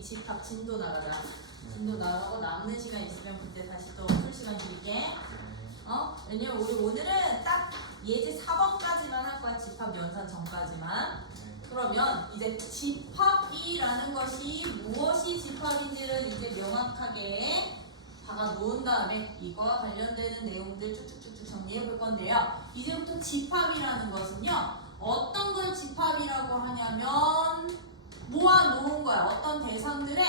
우리 집합 진도 나가자. 진도 나가고 남는 시간 있으면 그때 다시 또 풀 시간 드릴게. 왜냐면 우리 오늘은 딱 예제 4번까지만 할 거야. 집합 연산 전까지만. 그러면 이제 집합이라는 것이 무엇이 집합인지를 이제 명확하게 박아 놓은 다음에 이거와 관련되는 내용들 쭉쭉쭉쭉 정리해 볼 건데요. 이제부터 집합이라는 것은요, 어떤 걸 집합이라고 하냐면 모아 놓은 거야. 어떤 대상들의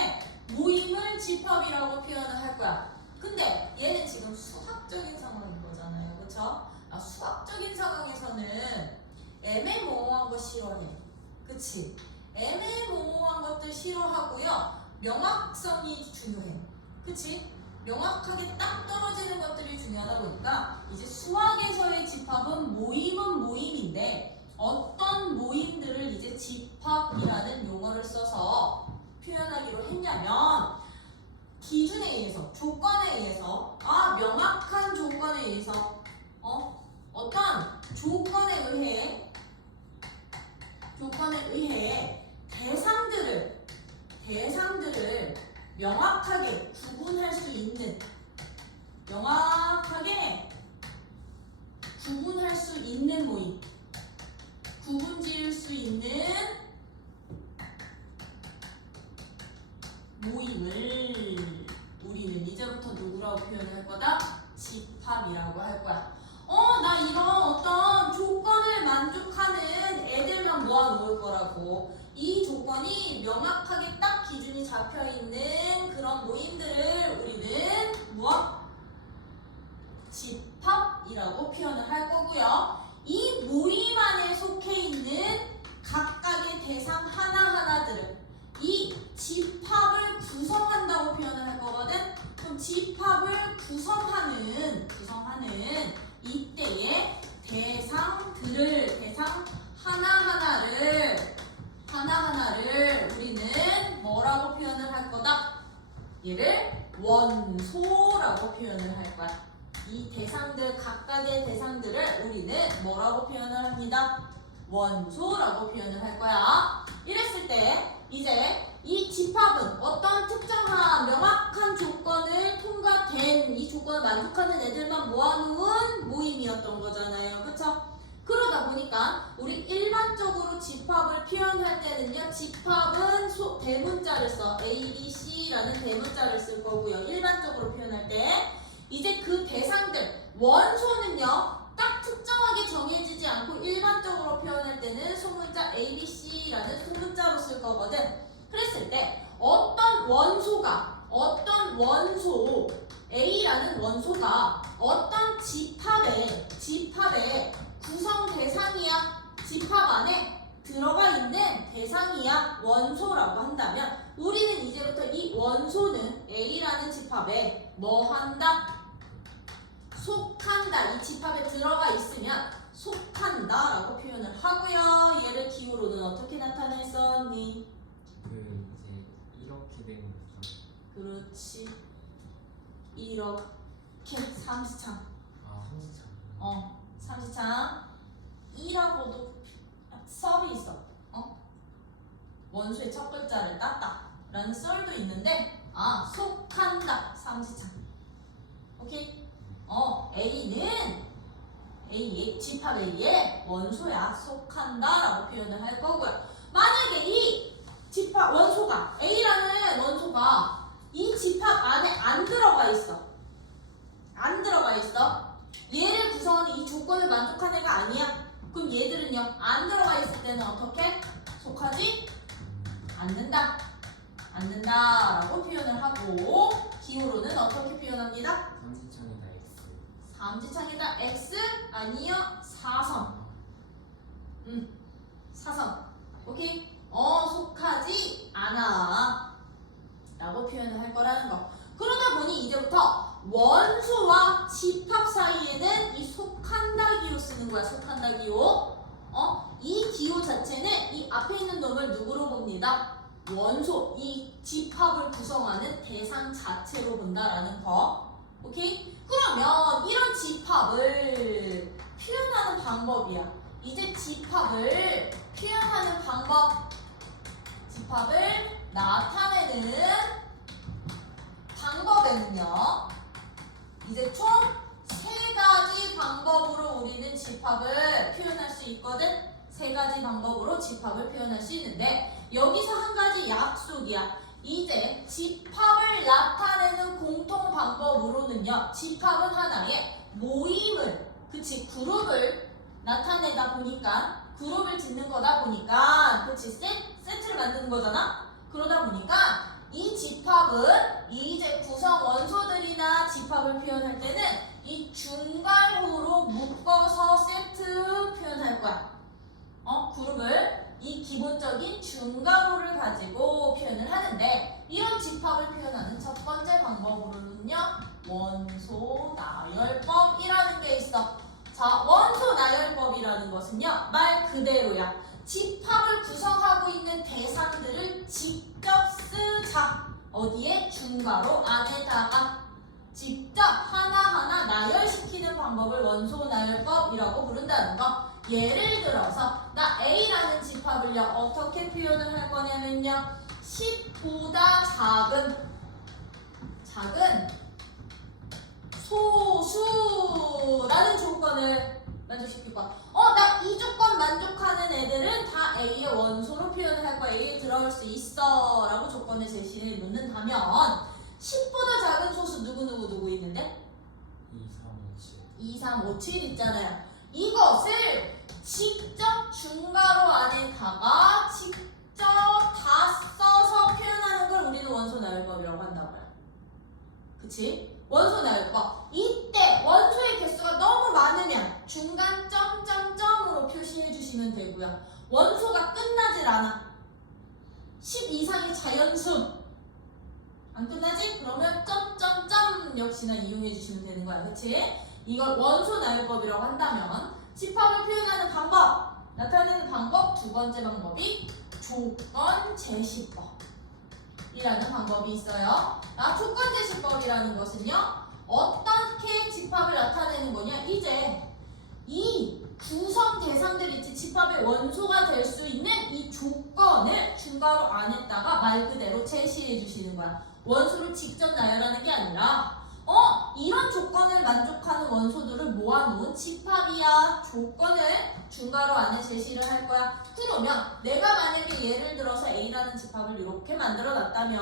모임을 집합이라고 표현을 할 거야. 근데 얘는 지금 수학적인 상황인 거잖아요. 그쵸? 수학적인 상황에서는 애매모호한 거 싫어해. 그치? 애매모호한 것들 싫어하고요. 명확성이 중요해. 그치? 명확하게 딱 떨어지는 것들이 중요하다 보니까 이제 수학에서의 집합은 모임은 모임인데 어떤 모임들을 이제 집합이라는 용어를 써서 표현하기로 했냐면 기준에 의해서, 조건에 의해서, 명확한 조건에 의해서, 어떤 조건에 의해 대상들을 명확하게 구분할 수 있는 모임, 구분 지을 수 있는 모임을 우리는 이제부터 누구라고 표현할 거다? 집합이라고 할 거야. 나 이런 어떤 조건을 만족하는 애들만 모아놓을 거라고. 이 조건이 명확하게 딱 기준이 잡혀있는 그런 모임들을 우리는 집합이라고 표현을 할 거고요. 이 모임 안에 속해 있는 각각의 대상 하나하나들을 이 집합을 구성한다고 표현을 할 거거든. 그럼 집합을 구성하는 이때의 대상 하나하나를 우리는 뭐라고 표현을 할 거다? 얘를 원소라고 표현을 할 거야. 이 대상들, 각각의 대상들을 우리는 뭐라고 표현을 합니다? 원소라고 표현을 할 거야. 이랬을 때 이제 이 집합은 어떤 특정한 명확한 조건을 통과된 이 조건을 만족하는 애들만 모아놓은 모임이었던 거잖아요. 그쵸? 그러다 보니까 우리 일반적으로 집합을 표현할 때는요, 집합은 대문자를 써. A, B, C라는 대문자를 쓸 거고요. 일반적으로 표현할 때 이제 그 대상들, 원소는요, 딱 특정하게 정해지지 않고 일반적으로 표현할 때는 소문자 A, B, C라는 소문자로 쓸 거거든. 그랬을 때 어떤 원소 A라는 원소가 어떤 집합의 구성 대상이야, 집합 안에 들어가 있는 대상이야, 원소라고 한다면 우리는 이제부터 이 원소는 A라는 집합에 뭐 한다? 속한다. 이 집합에 들어가 있으면 속한다 라고 표현을 하고요. 얘를 기호로는 어떻게 나타냈었니? 이제 이렇게 된 거죠. 그렇지. 이렇게 삼지창. 삼지창. 삼지창. 이라고도 썰이 있어. 원수의 첫 글자를 땄다 라는 썰도 있는데 속한다. 삼지창. 오케이? A는 집합 A의 원소야. 속한다 라고 표현을 할 거고요. 만약에 이 집합 원소가 A라는 원소가 이 집합 안에 안 들어가 있어. 얘를 구성하는 이 조건을 만족한 애가 아니야. 그럼 얘들은요, 안 들어가 있을 때는 어떻게? 속하지 않는다 라고 표현을 하고, 기호로는 어떻게 표현합니다? 삼지창에다 X. 삼지창에다 X 아니요, 사선. 사선. 오케이? 속하지 않아 라고 표현을 할 거라는 거. 그러다 보니 이제부터 원소와 집합 사이에는 이 속한다 기호 쓰는 거야. 속한다 기호. 이 기호 자체는 이 앞에 있는 놈을 누구로 봅니다? 원소, 이 집합을 구성하는 대상 자체로 본다라는 거. 오케이? 그러면 이런 집합을 표현하는 방법이야. 이제 집합을 표현하는 방법. 집합을 나타내는 방법에는요. 이제 총 3가지 방법으로 우리는 집합을 표현할 수 있거든. 3가지 방법으로 집합을 표현할 수 있는데 여기서 한 가지 약속이야. 이제 집합을 나타내는 공통 방법으로는요. 집합은 하나의 모임을, 그치, 그룹을 나타내다 보니까, 그룹을 짓는 거다 보니까, 그치, 세트를 만드는 거잖아. 그러다 보니까 이 집합은 이제 구성 원소들이나 집합을 표현할 때는 이 중괄호로 묶어서 세트 표현할 거야. 그룹을 이 기본적인 중괄호를 가지고 표현을 하는데, 이런 집합을 표현하는 첫 번째 방법으로는요, 원소 나열법이라는 게 있어. 자, 원소 나열법이라는 것은요, 말 그대로야. 집합을 구성하고 있는 대상들을 직접 쓰자. 어디에? 중괄호 안에다가 직접 하나하나 나열시키는 방법을 원소 나열법이라고 부른다는 거. 예를 들어서 나 A라는 집합을요, 어떻게 표현을 할 거냐면요, 10보다 작은 소수라는 조건을 만족시킬 거야. 나 이 조건 만족하는 애들은 다 A의 원소로 표현을 할 거야. A에 들어올 수 있어 라고 조건을 제시해 놓는다면 10보다 작은 소수 누구 있는데? 2, 3, 5, 7 있잖아요. 이것을 직접 중괄호 안에다가 직접 다 써서 표현하는 걸 우리는 원소 나열법이라고 한다고요. 그치? 원소 나열법. 이때 원소의 개수가 너무 많으면 중간 점점점으로 표시해 주시면 되고요. 원소가 끝나질 않아. 10 이상의 자연수 안 끝나지? 그러면 점점점 역시나 이용해 주시면 되는 거야. 그치? 이걸 원소 나열법이라고 한다면 집합을 표현하는 방법, 나타내는 방법, 두 번째 방법이 조건 제시법 이라는 방법이 있어요. 조건 제시법이라는 것은요, 어떻게 집합을 나타내는 거냐? 이제 이 구성 대상들 있지, 집합의 원소가 될 수 있는 이 조건을 중괄호 안에다가 말 그대로 제시해 주시는 거야. 원소를 직접 나열하는 게 아니라 이런 조건을 만족하는 원소들을 모아놓은 집합이야. 조건을 중괄호 안에 제시를 할 거야. 그러면 내가 만약에 예를 들어서 A라는 집합을 이렇게 만들어 놨다면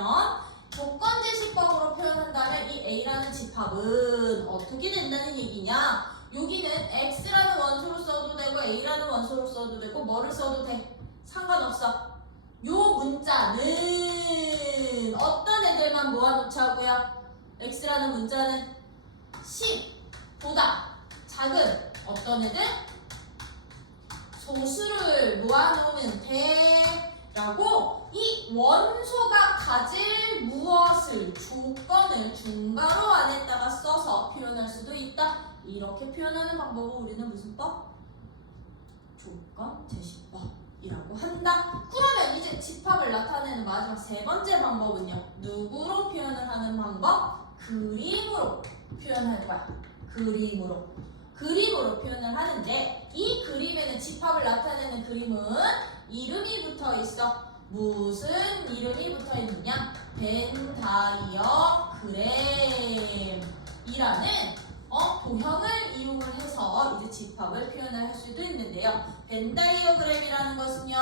조건 제시법으로 표현한다면 이 A라는 집합은 어떻게 된다는 얘기냐? 여기는 X라는 원소로 써도 되고 A라는 원소로 써도 되고 뭐를 써도 돼. 상관없어. 요 문자는 어떤 애들만 모아놓자고요? X라는 문자는 10보다 작은 어떤 애들? 소수를 모아놓으면 돼 라고 이 원소가 가질 무엇을, 조건을 중괄호 안에다가 써서 표현할 수도 있다. 이렇게 표현하는 방법을 우리는 무슨 법? 조건 제시법이라고 한다. 그러면 이제 집합을 나타내는 마지막 세 번째 방법은요, 누구로 표현을 하는 방법? 그림으로 표현할 거야. 그림으로 표현을 하는데, 이 그림에는 집합을 나타내는 그림은 이름이 붙어 있어. 무슨 이름이 붙어 있느냐? 벤다이어그램이라는 도형을 이용을 해서 이제 집합을 표현을 할 수도 있는데요. 벤다이어그램이라는 것은요,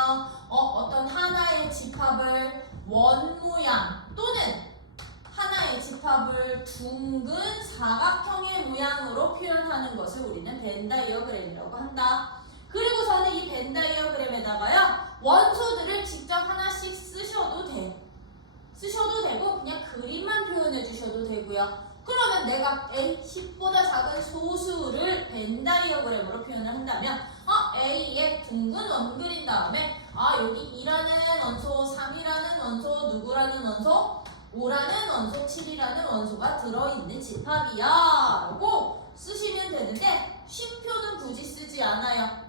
어떤 하나의 집합을 원 모양 또는 하나의 집합을 둥근 사각형의 모양으로 표현하는 것을 우리는 벤다이어그램이라고 한다. 그리고서는 이 벤다이어그램에다가요, 원소들을 직접 하나씩 쓰셔도 되고 그냥 그림만 표현해 주셔도 되고요. 그러면 내가 A 10보다 작은 소수를 벤다이어그램으로 표현을 한다면 A에 둥근 원 그린 다음에 여기 2라는 원소, 3이라는 원소, 누구라는 원소, 5라는 원소, 7이라는 원소가 들어있는 집합이야 라고 쓰시면 되는데, 쉼표는 굳이 쓰지 않아요.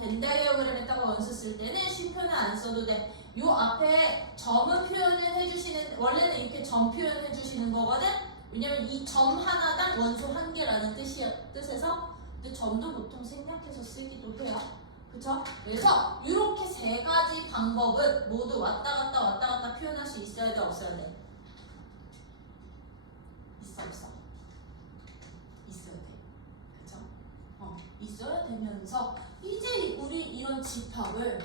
벤다이어그램에다가 원수 쓸 때는 쉼표는 안 써도 돼. 요 앞에 점을 표현을 해주시는, 원래는 이렇게 점 표현해 주시는 거거든. 왜냐면 이 점 하나당 원소 한 개라는 뜻에서, 근데 점도 보통 생략해서 쓰기도 해요. 그쵸? 그래서 이렇게 세 가지 방법은 모두 왔다 갔다 표현할 수 있어야 돼, 없어야 돼? 있어, 없어? 있어야 돼. 그쵸? 있어야 되면서 이제 우리 이런 집합을요,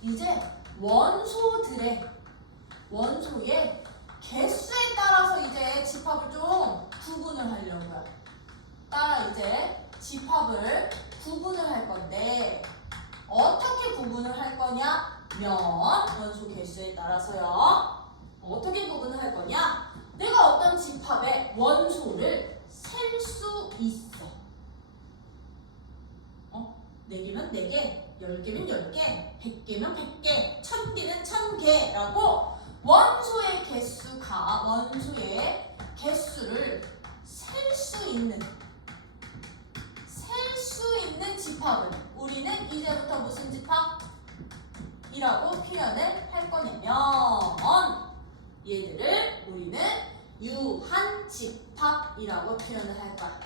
이제 원소의 개수에 따라서 이제 집합을 좀 구분을 하려고요. 따라 이제 집합을 구분을 할 건데 어떻게 구분을 할 거냐면 원소 개수에 따라서요. 어떻게 구분을 할 거냐? 내가 어떤 집합의 원소를 셀 수 있어. 4개면 4개, 10개면 10개, 100개면 100개, 1000개는 1000개라고 원소의 개수를 셀 수 있는 집합을 우리는 이제부터 무슨 집합이라고 표현을 할 거냐면 얘들을 우리는 유한집합이라고 표현을 할 거야.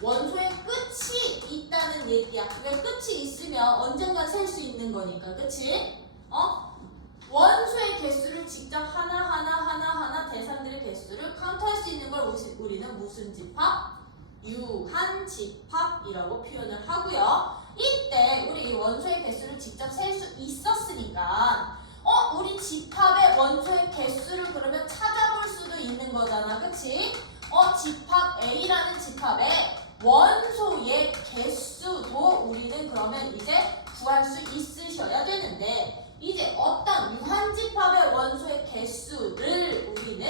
원소의 끝이 있다는 얘기야. 왜 끝이 있으면 언젠간 셀 수 있는 거니까, 그치? 원소의 개수를 직접 하나 대상들의 개수를 카운트할 수 있는 걸 우리는 무슨 집합? 유한집합이라고 표현을 하고요. 이때 우리 이 원소의 개수를 직접 셀 수 있었으니까 우리 집합의 원소의 개수를 그러면 찾아볼 수도 있는 거잖아, 그치? 집합 A라는 집합의 원소의 개수도 우리는 그러면 이제 구할 수 있으셔야 되는데 이제 어떤 유한집합의 원소의 개수를 우리는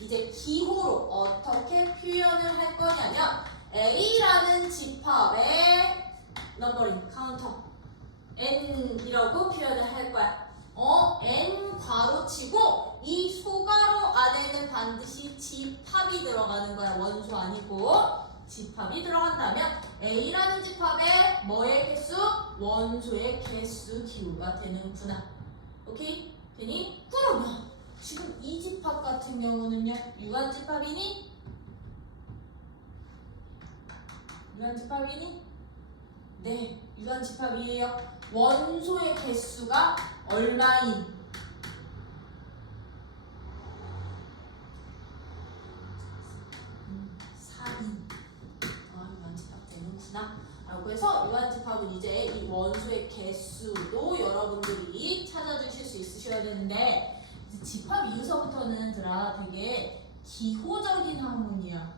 이제 기호로 어떻게 표현을 할 거냐면 A라는 집합의 넘버링 카운터 N이라고 표현을 할 거야. N 괄호치고 이 소괄호 안에는 반드시 집합이 들어가는 거야. 원소 아니고 집합이 들어간다면 A라는 집합의 뭐의 개수? 원소의 개수 기호가 되는구나. 오케이? 되니? 그러면 지금 이 집합 같은 경우는요, 유한집합이니? 유한집합이니? 네, 유한집합이에요. 원소의 개수가 얼마인? 4인. 유한집합 되는구나. 라고 해서 유한집합은 이제 이 원소의 개수도 여러분들이 찾아주실 수 있으셔야 되는데 집합 이유서부터는 되게 기호적인 학문이야.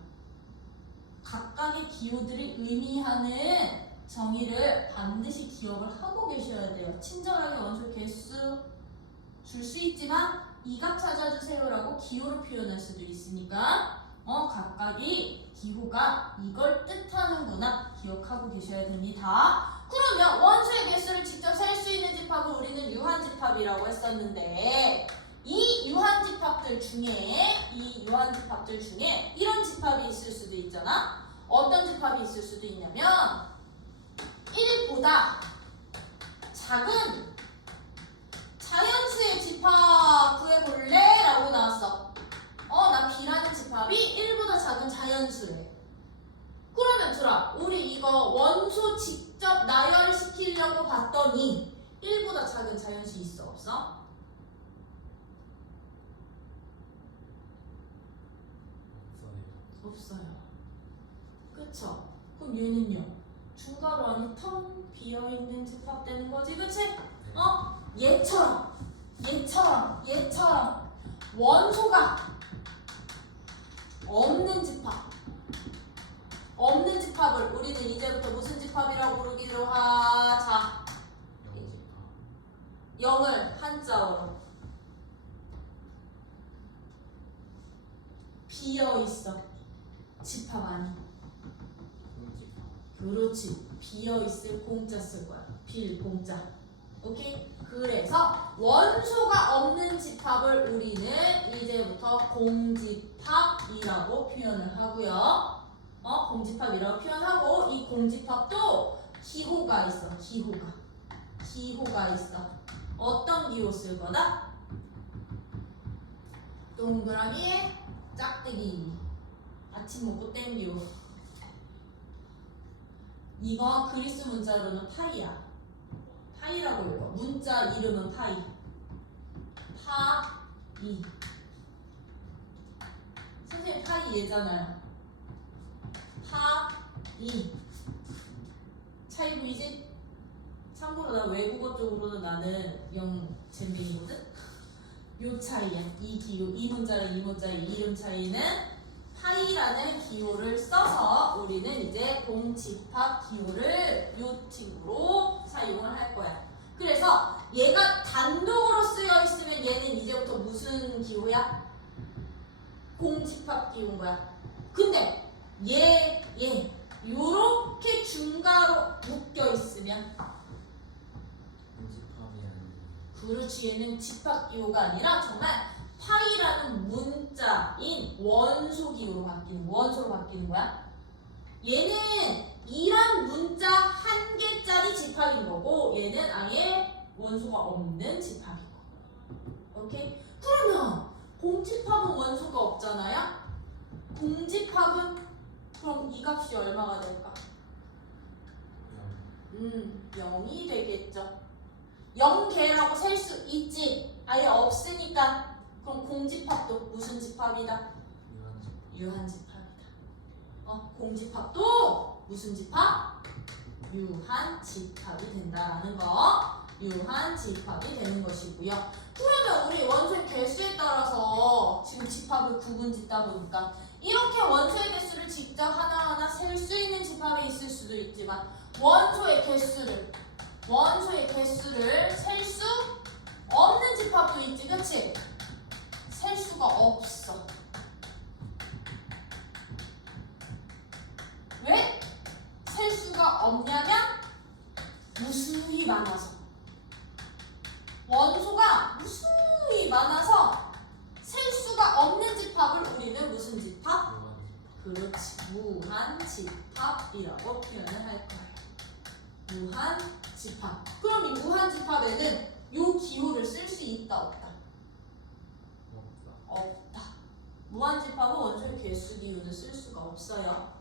각각의 기호들이 의미하는 정의를 반드시 기억을 하고 계셔야 돼요. 친절하게 원소 개수 줄 수 있지만 이각 찾아주세요라고 기호로 표현할 수도 있으니까 각각이 기호가 이걸 뜻하는구나 기억하고 계셔야 됩니다. 그러면 원소의 개수를 직접 셀 수 있는 집합을 우리는 유한집합이라고 했었는데 이 유한집합들 중에 이런 집합이 있을 수도 있잖아. 어떤 집합이 있을 수도 있냐면 1보다 작은 자연수의 집합 구해볼래? 라고 나왔어. 나 B라는 집합이 1보다 작은 자연수래. 그러면 들아, 우리 이거 원소 직접 나열시키려고 봤더니 1보다 작은 자연수 있어? 없어? 없어요. 그쵸? 그럼 얘는요? 중괄호 안에 텅 비어있는 집합 되는 거지, 그치? 얘처럼 원소가 없는 집합을 우리는 이제부터 무슨 집합이라고 부르기로 하자. 0을 한자어로 비어있어. 집합 아니. 그렇지. 비어있을 공짜 쓸 거야. 빌 공짜. 오케이? 그래서 원소가 없는 집합을 우리는 이제부터 공집합이라고 표현을 하고요. 공집합이라고 표현하고 이 공집합도 기호가 있어. 기호가 있어. 어떤 기호 쓸 거다? 동그라미에 짝대기. 아침 먹고 땡기고. 이거 그리스 문자로는 파이야. 파이라고 읽어. 문자 이름은 파이. 파이. 선생님 파이 얘잖아요. 파이. 차이 보이지? 참고로 나 외국어 쪽으로는 나는 영 잼민이거든? 요 차이야. 이 기호, 이 문자랑 이 문자의 이름 차이는 파이라는 기호를 써서 우리는 이제 공집합 기호를 요 친구로 사용을 할 거야. 그래서 얘가 단독으로 쓰여 있으면 얘는 이제부터 무슨 기호야? 공집합 기호인 거야. 근데 요렇게 중괄호 묶여 있으면 공집합이 아닌 그렇지. 얘는 집합 기호가 아니라 정말 파이라는 문자인 원소 기호로 바뀌는 거야. 얘는 이란 문자 한 개짜리 집합인 거고 얘는 아예 원소가 없는 집합인 거. 오케이? 그러면 공집합은 원소가 없잖아요. 공집합은 그럼 이 값이 얼마가 될까? 0이 되겠죠. 0개라고 셀 수 있지. 아예 없으니까. 그럼 공집합도 무슨 집합이다? 유한집합이다. 공집합도 무슨 집합? 유한집합이 된다라는 거. 유한집합이 되는 것이고요. 그러면 우리 원소의 개수에 따라서 지금 집합을 구분짓다 보니까 이렇게 원소의 개수를 직접 하나하나 셀 수 있는 집합에 있을 수도 있지만 원소의 개수를 셀 수 없는 집합도 있지, 그치? 셀 수가 없어. 왜? 셀 수가 없냐면 무수히 많아서. 원소가 무수히 많아서 셀 수가 없는 집합을 우리는 무슨 집합? 그렇지. 무한집합이라고 표현을 할 거야. 무한집합. 그럼 이 무한집합에는 요 기호를 쓸 수 있다, 없다? 없다. 무한집합은 원소의 개수 기호는 쓸 수가 없어요.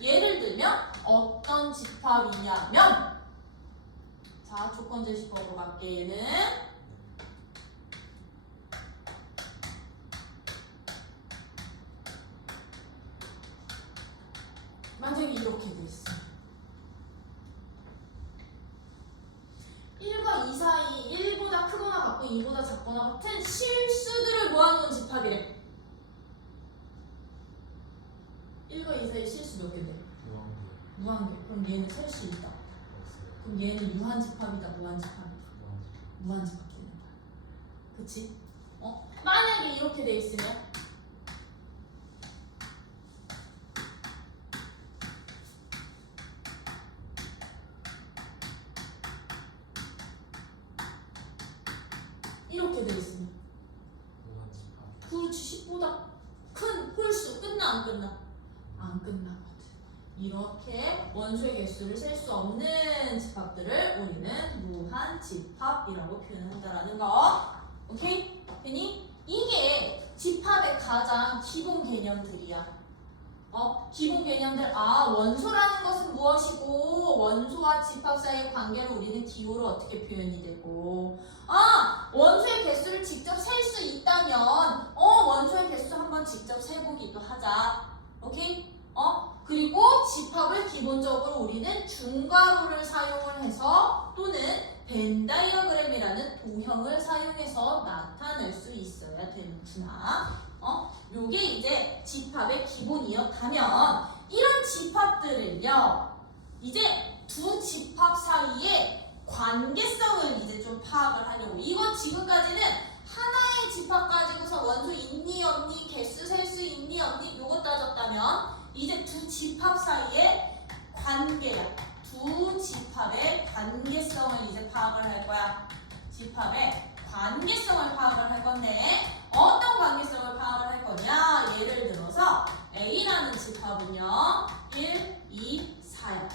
예를 들면 어떤 집합이냐면 자, 조건 제시법으로 갈게. 얘는 만약에 이렇게 돼 있어. 1과 2 사이 1보다 크거나 같고 2보다 작거나 같은 실수들을 모아놓은 집합이래. 1과 2 사이 실수 몇 개인데? 무한개. 그럼 얘는 셀 수 있다. 그럼 얘는 유한집합이다, 무한집합이다? 무한집합 되는 거야. 그치? 만약에 이렇게 돼 있으면 이렇게 돼 있으면 그렇지. 10보다 큰 홀수 끝나 안 끝나? 안 끝나거든. 이렇게 원소의 개수를 셀 수 없는 집합들을 우리는 무한집합이라고 표현한다라는 거. 오케이? 괜히 이게 집합의 가장 기본 개념들이야. 기본 개념들. 원소라는 것은 무엇이고 원소와 집합 사이의 관계를 우리는 기호로 어떻게 표현이 되고 원소의 개수를 직접 셀 수 있다면 원소의 개수 한번 직접 세보기도 하자. 오케이? 그리고 집합을 기본적으로 우리는 중괄호를 사용을 해서 또는 벤 다이어그램이라는 도형을 사용해서 나타낼 수 있어야 되는구나. 요게 이제 집합의 기본이었다면 이런 집합들을요 이제 두 집합 사이의 관계성을 이제 좀 파악을 하려고. 이건 지금까지는 하나의 집합 가지고서 원소 있니 없니 개수 셀 수 있니 없니 요거 따졌다면 이제 두 집합 사이의 관계야. 두 집합의 관계성을 이제 파악을 할 거야. 집합의 관계성을 파악을 할 건데 어떤 관계성을 파악을 할 거냐. 예를 들어서 A라는 집합은요 1, 2, 4야.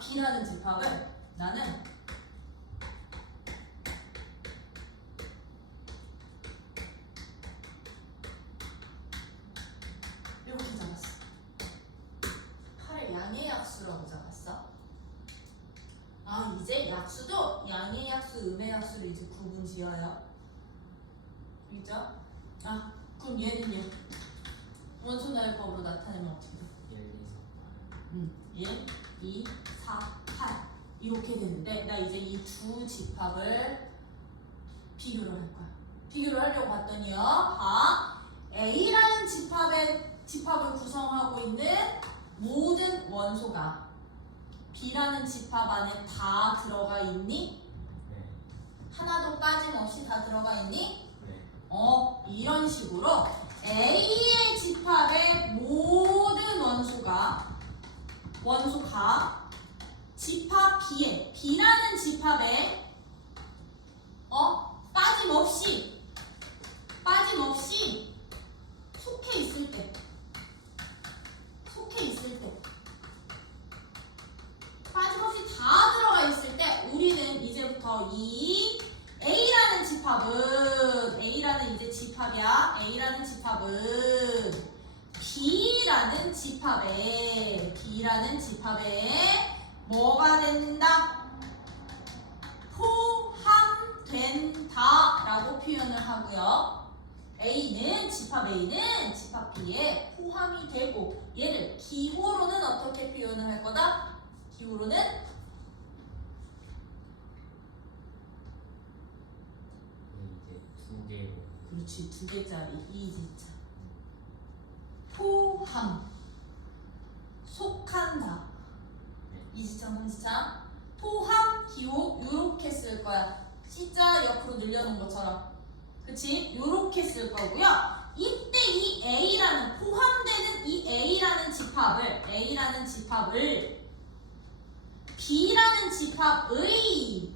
B라는 집합을 나는 이렇게 잡았어. 팔을 양해야 약수도 양의 약수, 음의 약수를 이제 구분 지어요. 그죠? 아, 그럼 얘는 얘 원소나열법으로 나타내면 어떻게 돼? 1, 2, 4, 8 이렇게 되는데 나 이제 이 두 집합을 비교를 할 거야. 비교를 하려고 봤더니요. A라는 집합을 구성하고 있는 모든 원소가 B라는 집합 안에 다 들어가 있니? 네. 하나도 빠짐없이 다 들어가 있니? 네. 이런 식으로 A의 집합의 모든 원소가 집합 B라는 집합에 빠짐없이 속해 있을 때 빠짐없이 다 들어가 있을 때 우리는 이제부터 이 A라는 집합은 이제 집합이야. A라는 집합은 B라는 집합에 뭐가 된다? 포함된다 라고 표현을 하고요. A는 집합 B에 포함이 되고 얘를 기호로는 어떻게 표현을 할 거다? 기호로는 이제 두 개로. 그렇지, 두 개짜리 이지자 포함 속한다. 네. 이지창 삼지창 포함 기호 요렇게 쓸 거야. C자 옆으로 늘려놓은 것처럼. 그치? 요렇게 쓸 거고요. 이때 이 A라는 포함되는 이 A라는 집합을 B라는 집합의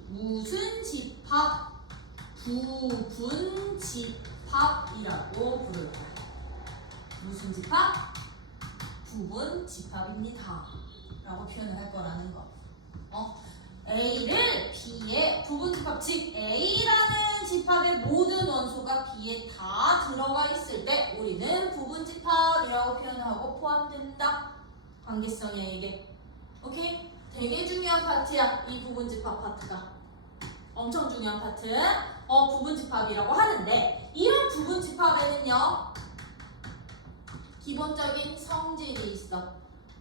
무슨 집합? 부분 집합이라고 부를 거야. 무슨 집합? 부분 집합입니다. 라고 표현을 할 거라는 거. A를 B의 부분 집합, 즉 A라는 집합의 모든 원소가 B에 다 들어가 있을 때 우리는 부분 집합이라고 표현하고 포함된다. 관계성이야 이게. 오케이? 되게 중요한 파트야. 이 부분 집합 파트가. 엄청 중요한 파트. 부분 집합이라고 하는데 이런 부분 집합에는요. 기본적인 성질이 있어.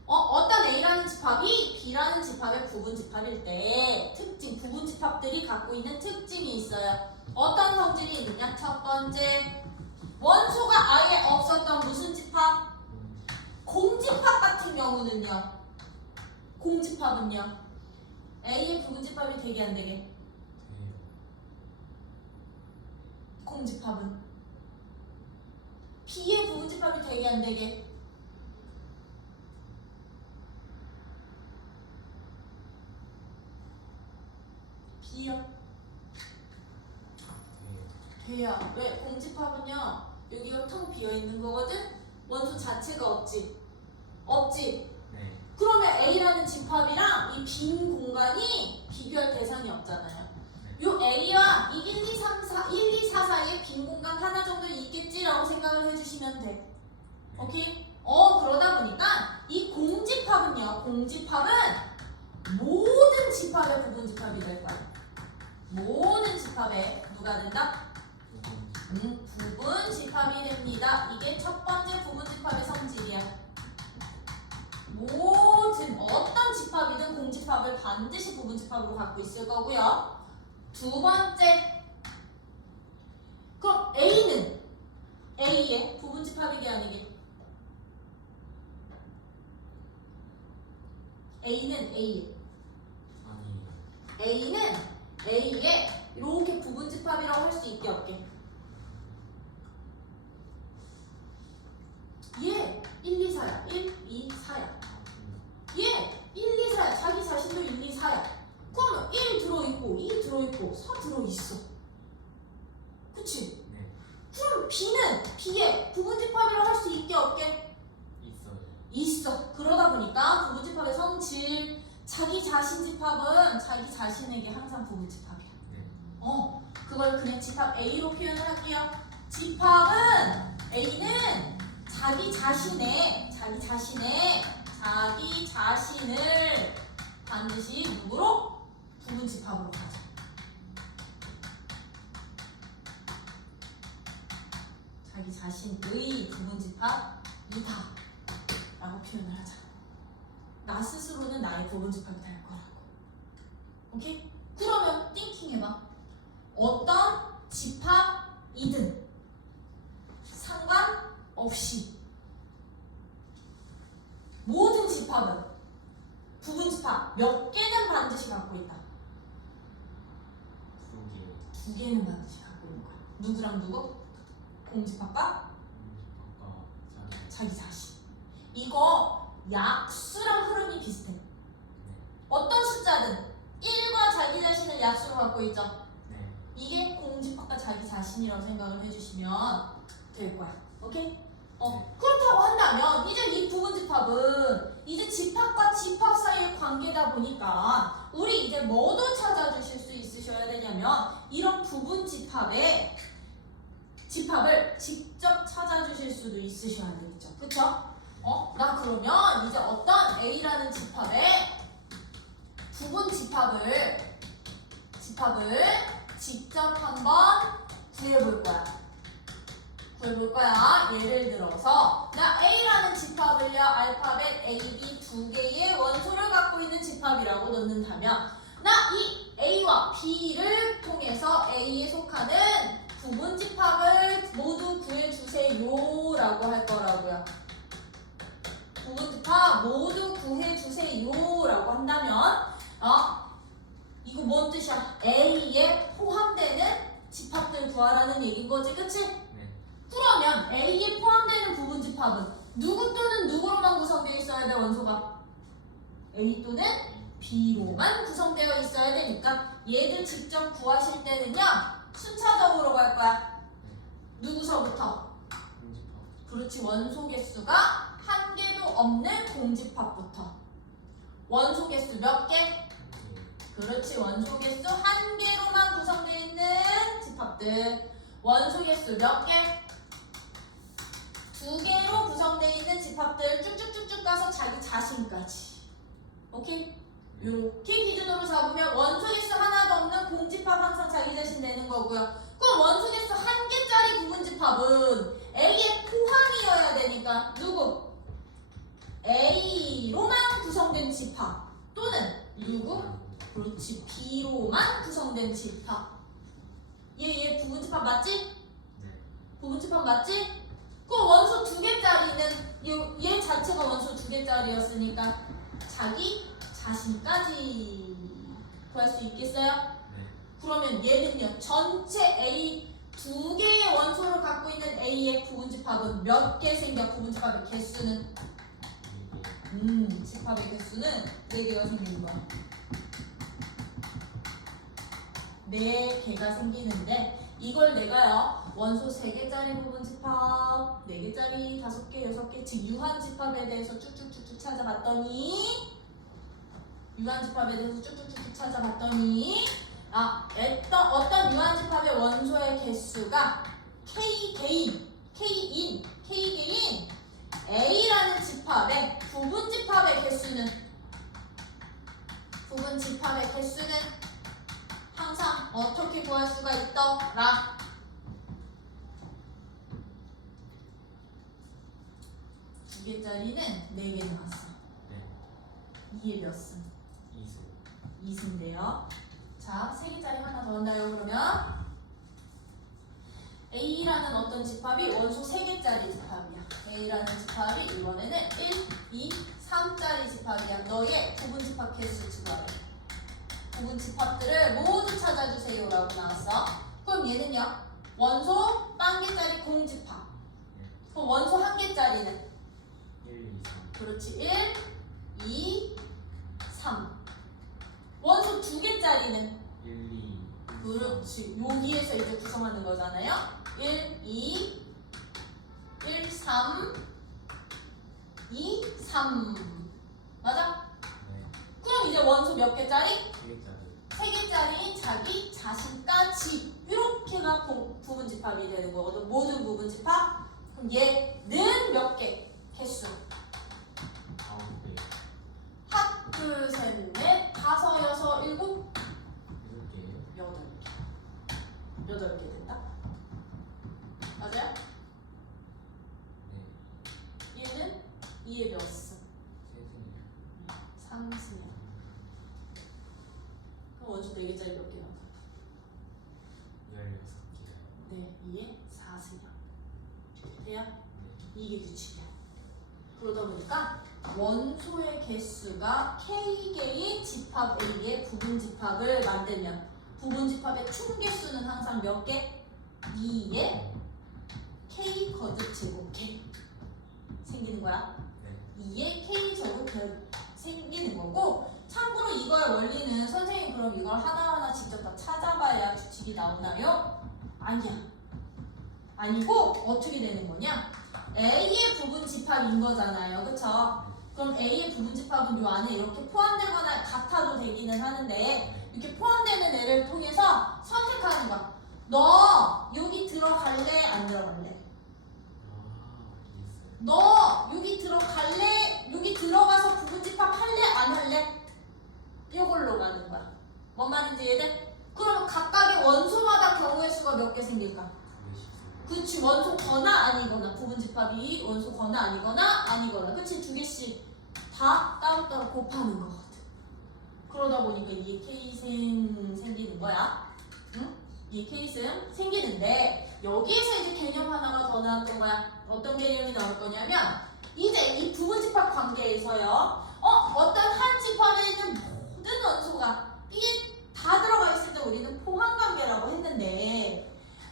어떤 A라는 집합이 B라는 집합의 부분 집합일 때 부분 집합들이 갖고 있는 특징이 있어요. 어떤 성질이 있느냐? 첫 번째, 원소가 아예 없었던 무슨 집합? 공집합 같은 경우는요. 공집합은요. A의 부분 집합이 되게 안 되게? 공집합은 B의 부분 집합이 되게 안 되게? B요. 돼요. 왜? 공집합은요. 여기가 텅 비어 있는 거거든. 원소 자체가 없지. 네. 그러면 A라는 집합이랑 이 빈 공간이 비교할 대상이 없잖아요. 요 A와 이 1, 2, 3, 4, 1, 2, 4 사이에 빈 공간 하나 정도 있겠지라고 생각을 해주시면 돼. 오케이? 그러다 보니까 이 공집합은요. 공집합은 모든 집합의 부분 집합이 될 거야. 모든 집합에 누가 된다? 부분 집합이 됩니다. 이게 첫 번째 부분 집합의 성질이야. 모든 어떤 집합이든 공집합을 반드시 부분 집합으로 갖고 있을 거고요. 두 번째, 그럼 A는 A의 부분 집합이게 아니게? A는 아니. A는 A의 이렇게 부분 집합이라고 할 수 있게 없게? 얘 1, 2, 4야. 1, 2, 4야. 얘 1, 2, 4야. 자기 자신도 1, 2, 4야. 그러면 1 들어있고 2 들어있고 4 들어있어. 그치? 네. 그럼 B는 B의 부분 집합이라고 할 수 있게 없게? 있어. 그러다 보니까 부분 집합의 성질, 자기 자신 집합은 자기 자신에게 항상 부분 집합이야. 네. 그걸 그냥 집합 A로 표현을 할게요. 집합은 A는 자기 자신을 반드시 누구로? 부분 집합으로 가자. 자기 자신의 부분 집합이다 라고 표현을 하자. 나 스스로는 나의 부분 집합이 될 거라고. 오케이? 그러면 띵킹 해봐. 어떤 집합이든 상관없이 모든 집합은 부분 집합 몇 개는 반드시 갖고 있다. 2개. 2개는 반드시 갖고 있는 거야. 누구랑 누구? 공집합과 자기 자신. 이거 약수랑 흐름이 비슷해. 어떤 숫자든 1과 자기 자신을 약수로 갖고 있죠. 네. 이게 공집합과 자기 자신이라고 생각을 해주시면 될 거야. 오케이? 그렇다고 한다면 이제 이 부분 집합은 이제 집합과 집합 사이의 관계다 보니까 우리 이제 뭐도 찾아주실 수 있으셔야 되냐면 이런 부분 집합을 직접 찾아주실 수도 있으셔야 되겠죠. 그쵸? 나 그러면 이제 어떤 A라는 집합의 부분 집합을 직접 한번 구해볼 거야. 예를 들어서 나 A라는 집합을요 알파벳 A, B 2개의 원소를 갖고 있는 집합이라고 넣는다면 나 이 A와 B를 통해서 A에 속하는 부분 집합을 모두 구해주세요 라고 할 거라고요. 부분 집합 모두 구해주세요 라고 한다면 이거 뭔 뜻이야? A에 포함되는 집합들 구하라는 얘기인 거지, 그치? 네. 그러면 A에 포함되는 부분 집합은 누구 또는 누구로만 구성되어 있어야 돼, 원소가? A 또는 B로만 구성되어 있어야 되니까 얘들 직접 구하실 때는요 순차적으로 갈 거야. 누구서부터? 공집합. 그렇지, 원소 개수가 한 개도 없는 공집합부터. 원소 개수 몇 개? 그렇지, 원소 개수 한 개로만 구성되어 있는 집합들. 원소 개수 몇 개? 2개로 구성되어 있는 집합들 쭉쭉쭉쭉 가서 자기 자신까지. 오케이? 요렇게 기준으로 잡으면 원소 개수 하나도 없는 공집합 항상 자기 자신 되는 거고요. 그럼 원소 개수 한 개짜리 부분 집합은 A의 포함이어야 되니까 누구? A로만 구성된 집합 또는 누구? 그렇지, B로만 구성된 집합. 얘 부분 집합 맞지? 네. 부분 집합 맞지? 그 원소 2개짜리는 얘 자체가 원소 2개짜리였으니까 자기 자신까지 구할 수 있겠어요? 네. 그러면 얘는요 전체 A 2개의 원소를 갖고 있는 A의 부분 집합은 몇 개 생겨? 부분 집합의 개수는? 2개. 집합의 개수는 4개가 생기는 거야. 4개가 생기는데 이걸 내가요 원소 3개짜리 부분 집합 4개짜리 5개, 6개 즉 유한 집합에 대해서 쭉쭉쭉쭉 찾아봤더니 어떤 유한 집합의 원소의 개수가 K개인 A라는 집합의 부분 집합의 개수는 항상 어떻게 구할 수가 있더라? 2개짜리는 4개 나왔어. 네. 2에 몇 승? 2수. 2승인데요. 자, 3개짜리 하나 더 한다요. 그러면 A라는 어떤 집합이 원소 3개짜리 집합이야. A라는 집합이 이번에는 1, 2, 3짜리 집합이야. 너의 부분 집합 개수 집합. 부분 집합들을 모두 찾아주세요 라고 나왔어. 그럼 얘는요 원소 1개짜리 공집합. 그럼 원소 1개짜리는 1, 2, 3. 그렇지, 1, 2, 3. 원소 2개짜리는 1, 2. 그렇지, 여기에서 이제 구성하는 거잖아요. 1, 2, 1, 3, 2, 3. 맞아? 네. 그럼 이제 원소 몇 개짜리? 3개짜리. 3개짜리 자기 자신까지 이렇게가 부분 집합이 되는 거거든. 모든 부분 집합. 그럼 얘는 몇 개? 개수. 9개. 하나, 둘, 셋, 넷, 다섯, 여섯, 일곱. 8개 된다. 맞아요? 네. 얘는 2의 몇 승? 세승이요. 3승이야. 그럼 원수 4개짜리 몇 개 나와? 16개요. 네, 2의 4승이야. 돼요? 네. 이게 규칙이야. 그러다 보니까 원소의 개수가 K개의 집합 A의 부분 집합을 만들면 부분 집합의 총 개수는 항상 몇 개? 2의 K 거듭 제곱K 생기는 거야. 네. 2의 K 제곱 생기는 거고, 참고로 이거의 원리는 선생님 그럼 이걸 하나하나 직접 다 찾아봐야 규칙이 나오나요? 아니야. 아니고 어떻게 되는 거냐? A의 부분 집합인 거잖아요. 그쵸? 그럼 A의 부분 집합은 요 안에 이렇게 포함되거나 같아도 되기는 하는데 이렇게 포함되는 애를 통해서 선택하는 거야. 너 여기 들어갈래? 안 들어갈래? 이해했어요. 너 여기 들어갈래? 여기 들어가서 부분 집합 할래? 안 할래? 이걸로 가는 거야. 뭔 말인지 이해돼? 그러면 각각의 원소마다 경우의 수가 몇 개 생길까? 2개씩. 그치, 원소거나 아니거나, 부분 집합이 원소거나 아니거나, 그치, 2개씩 다 따로따로 곱하는 거거든. 그러다 보니까 이게 K생 생기는 거야. 응? 이게 K생 생기는데 여기에서 이제 개념 하나가 더 나왔던 거야. 어떤 개념이 나올 거냐면 이제 이 부분 집합 관계에서요. 어떤 한 집합에 있는 모든 원소가 B에 다 들어가 있을 때 우리는 포함 관계라고 했는데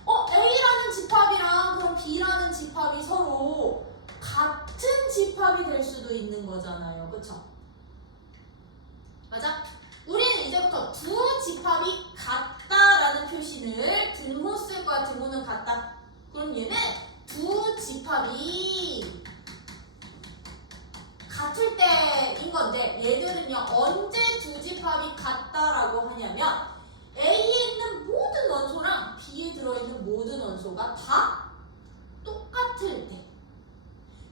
A라는 집합이랑 그럼 B라는 집합이 서로 같은 집합이 될 수도 있는 거잖아요. 그쵸? 맞아? 우리는 이제부터 두 집합이 같다라는 표시를 등호 쓸 거야. 등호는 같다. 그럼 얘는 두 집합이 같을 때인 건데 얘들은요 언제 두 집합이 같다라고 하냐면 A에 있는 모든 원소랑 B에 들어있는 모든 원소가 다 똑같을 때.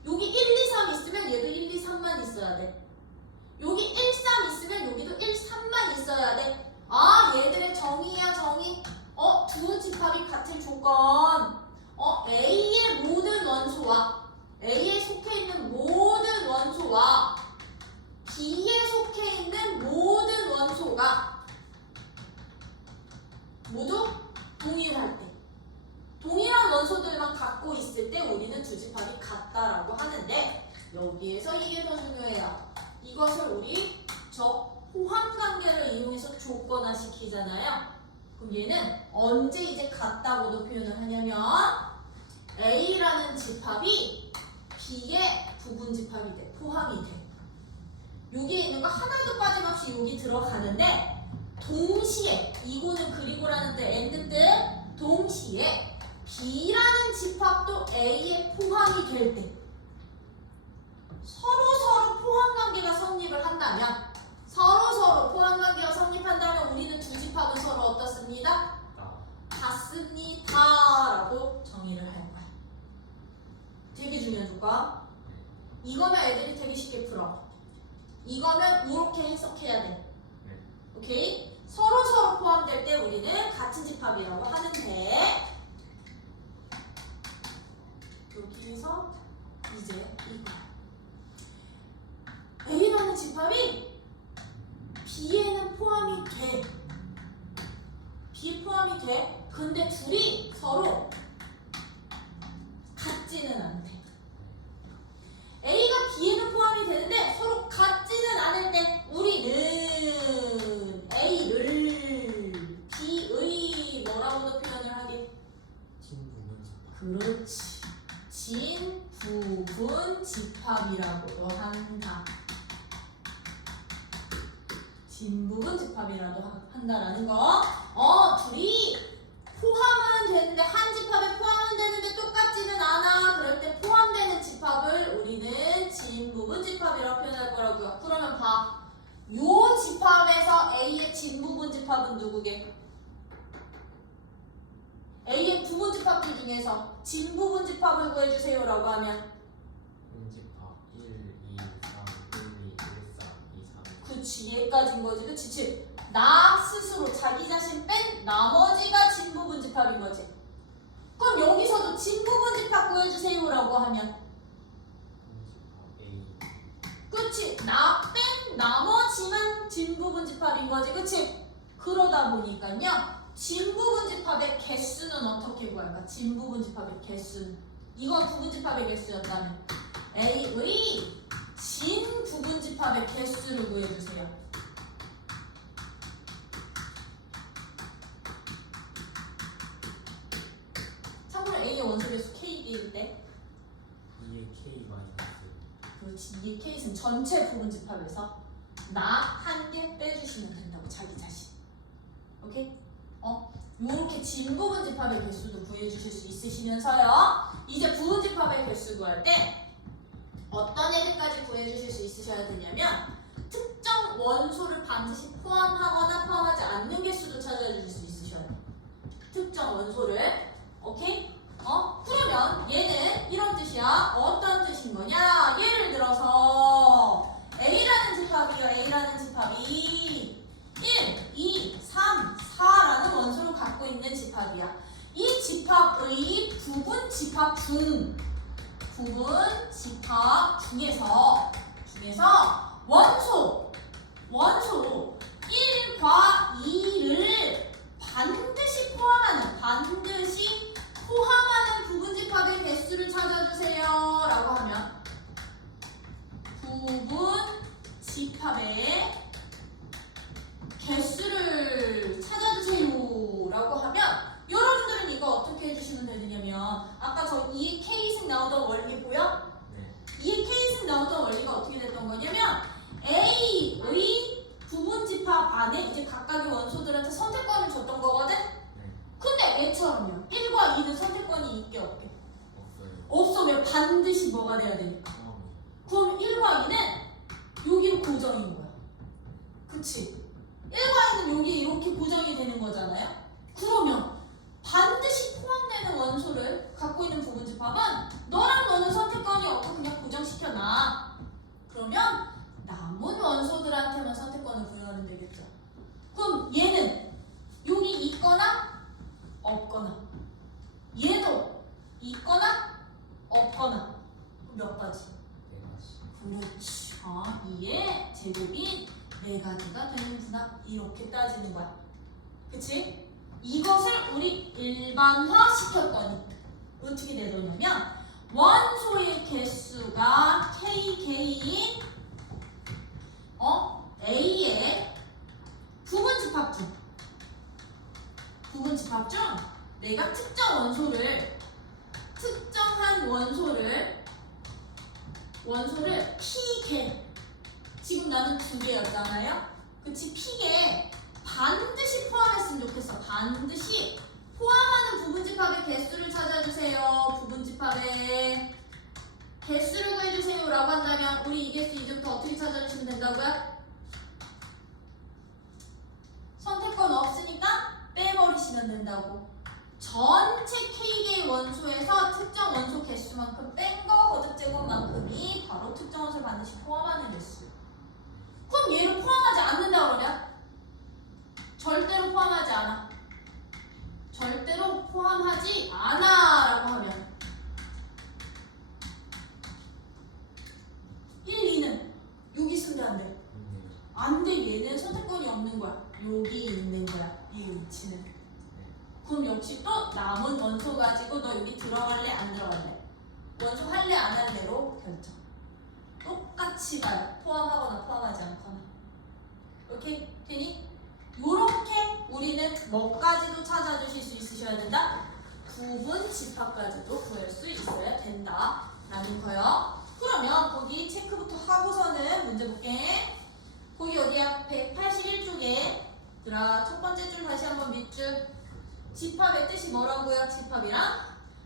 여기 1, 2, 3 있으면 얘도 1, 2, 3만 있어야 돼. 여기 1, 3 있으면 여기도 1, 3만 있어야 돼. 아, 얘들의 정의야, 정의. 두 집합이 같은 조건. A의 모든 원소와 A에 속해 있는 모든 원소와 B에 속해 있는 모든 원소가 모두 동일할 때, 동일한 원소들만 갖고 있을 때 우리는 두 집합이 같다라고 하는데 여기에서 이게 더 중요해요. 이것을 우리 저 호환 관계를 이용해서 조건화 시키잖아요. 그럼 얘는 언제 이제 같다고도 표현을 하냐면 A라는 집합이 B의 부분 집합이 돼, 포함이 돼. 여기에 있는 거 하나도 빠짐없이 여기 들어가는데 동시에 이거는 그리고라는 뜻, 엔드 뜻, 동시에 B라는 집합도 A에 포함이 될 때 서로 포함 관계가 성립을 한다면 서로 포함 관계가 성립한다면 우리는 두 집합은 서로 어떻습니다? 같습니다라고 정의를 할 거야. 되게 중요한 조건. 이거면 애들이 되게 쉽게 풀어. 이거면 이렇게 해석해야 돼. 오케이? 서로 포함될 때 우리는 같은 집합이라고 하는데 여기에서 이제 이거 A라는 집합이 B에는 포함이 돼. B에 포함이 돼. 근데 둘이 서로 같지는 않대. A가 B에는 포함이 되는데 서로 같지는 않을 때 우리는 A를 B의 뭐라고도 표현을 하게? 진부분 집합. 그렇지. 진부분 집합이라고도 한다. 진부분 집합이라도 한다라는 거. 둘이 포함은 되는데 한 집합에 포함은 되는데 똑같지는 않아. 그럴 때 포함되는 집합을 우리는 진부분 집합이라고 표현할 거라고요. 그러면 봐. 요 집합에서 A의 진부분 집합은 누구게? A의 부분 집합들 중에서 진부분 집합을 구해주세요라고 하면 분집합 1, 2, 3, 1, 2, 1, 3, 2, 3. 그치, 얘까지인 거지. 그치? 나 스스로 자기 자신 뺀 나머지가 진부분집합인 거지. 그럼 여기서도 진부분집합 구해주세요라고 하면 분집합 A. 그치? 나 뺀 나머지만 진부분집합인 거지. 그치? 그러다 보니까요 진부분집합의 개수는 어떻게 구할까? 진부분집합의 개수는 이건 부분집합의 개수였다면 A의 진부분집합의 개수를 구해주세요. 참고로 A의 원소개수 K일 때 2의 K 마이너스. 그렇지. 이게 케이스는 전체 부분집합에서 나 한 개 빼주시면 된다고 자기 자신. 오케이? 요렇게 진부분집합의 개수도 구해주실 수 있으시면서요. 이제 부분집합의 개수 구할 때 어떤 애들까지 구해주실 수 있으셔야 되냐면 특정 원소를 반드시 포함하거나 포함하지 않는 개수도 찾아주실 수 있으셔야 돼요. 특정 원소를. 오케이? 그러면 얘는 이런 뜻이야. 어떤 뜻인 거냐? 예를 들어서 A라는 집합이요. A라는 집합이 1, 2, 3, 4라는 원소를 갖고 있는 집합이야. 이 집합의 부분 집합 중에서 원소 1과 2를 반드시 포함하는 부분집합의 개수를 찾아주세요 라고 하면 부분집합의 개수를 찾아주세요 라고 하면 여러분들은 이거 어떻게 해주시면 되느냐면 아까 저 2의 K승 나오던 원리 보여? 네. 2의 K승 나오던 원리가 어떻게 됐던 거냐면 A의 부분집합 안에 이제 각각의 원소들한테 선택권을 줬던 거거든? 네. 근데 얘처럼요 1과 2는 선택권이 있게 없게 없어요. 없으면 반드시 뭐가 돼야 되니까 그럼 1과 2는 여기로 고정인 거야. 그치? 1과 2는 여기 이렇게 고정이 되는 거잖아요. 그러면 반드시 포함되는 원소를 갖고 있는 부분집합은 너랑 너는 선택권이 없고 그냥 고정시켜놔. 그러면 남은 원소들한테만 선택권을 부여하면 되겠죠. 그럼 얘는 여기 있거나 없거나 얘도 있거나 없거나 몇 가지? 네 가지. 그렇지. 2의 제곱이 4가지가 되는구나. 이렇게 따지는 거야. 그치? 이것을 우리 일반화 시켰더니 어떻게 되더냐면 원소의 개수가 KK인 A의 부분집합 중 내가 특정한 원소를 P개 지금 나는 2개였잖아요. 그치? P개 반드시 포함했으면 좋겠어. 반드시 포함하는 부분집합의 개수를 찾아주세요. 부분집합의 개수를 구해주세요 라고 한다면 우리 이 개수 이제부터 어떻게 찾아주시면 된다고요? 선택권 없으니까 빼버리시면 된다고. 전체 K개의 원소에서 특정 원소 개수만큼 뺀 거 거듭제곱만큼이 바로 특정 원소를 반드시 포함하는 개수. 그럼 얘를 포함하지 않는다 그러면? 절대로 포함하지 않아. 절대로 포함하지 않아 라고 하면 1, 2는 여기 있으면 안 돼. 있네요. 안 돼. 얘는 선택권이 없는 거야. 여기 있는 거야. 이 위치는. 그럼 역시 또 남은 원소 가지고 너 여기 들어갈래 안 들어갈래? 원소 할래 안 할래로 결정. 똑같이 가요. 포함하거나 포함하지 않거나. 오케이? 되니? 요렇게 우리는 뭐까지도 찾아주실 수 있으셔야 된다? 부분집합까지도 구할 수 있어야 된다 라는 거요. 그러면 거기 체크부터 하고서는 문제 볼게. 거기 어디야? 181쪽에 첫 번째 줄 다시 한번 밑줄. 집합의 뜻이 뭐라고요? 집합이란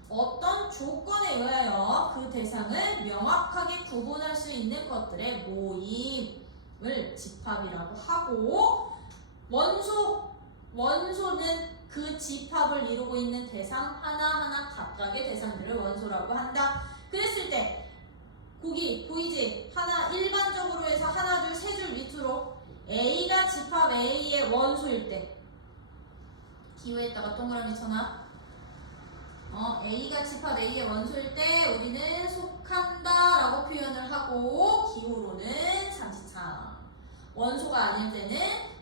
어떤 조건에 의하여 그 대상을 명확하게 구분할 수 있는 것들의 모임을 집합이라고 하고 원소는 그 집합을 이루고 있는 대상 하나하나 각각의 대상들을 원소라고 한다. 그랬을 때 거기 보이지? 하나 일반적으로 해서 하나 둘 세 줄 밑으로 A가 집합 A의 원소일 때 기호에다가 동그라미 쳐놔. A가 집합 A의 원소일 때 우리는 속한다 라고 표현을 하고 기호로는 잠시창. 원소가 아닐 때는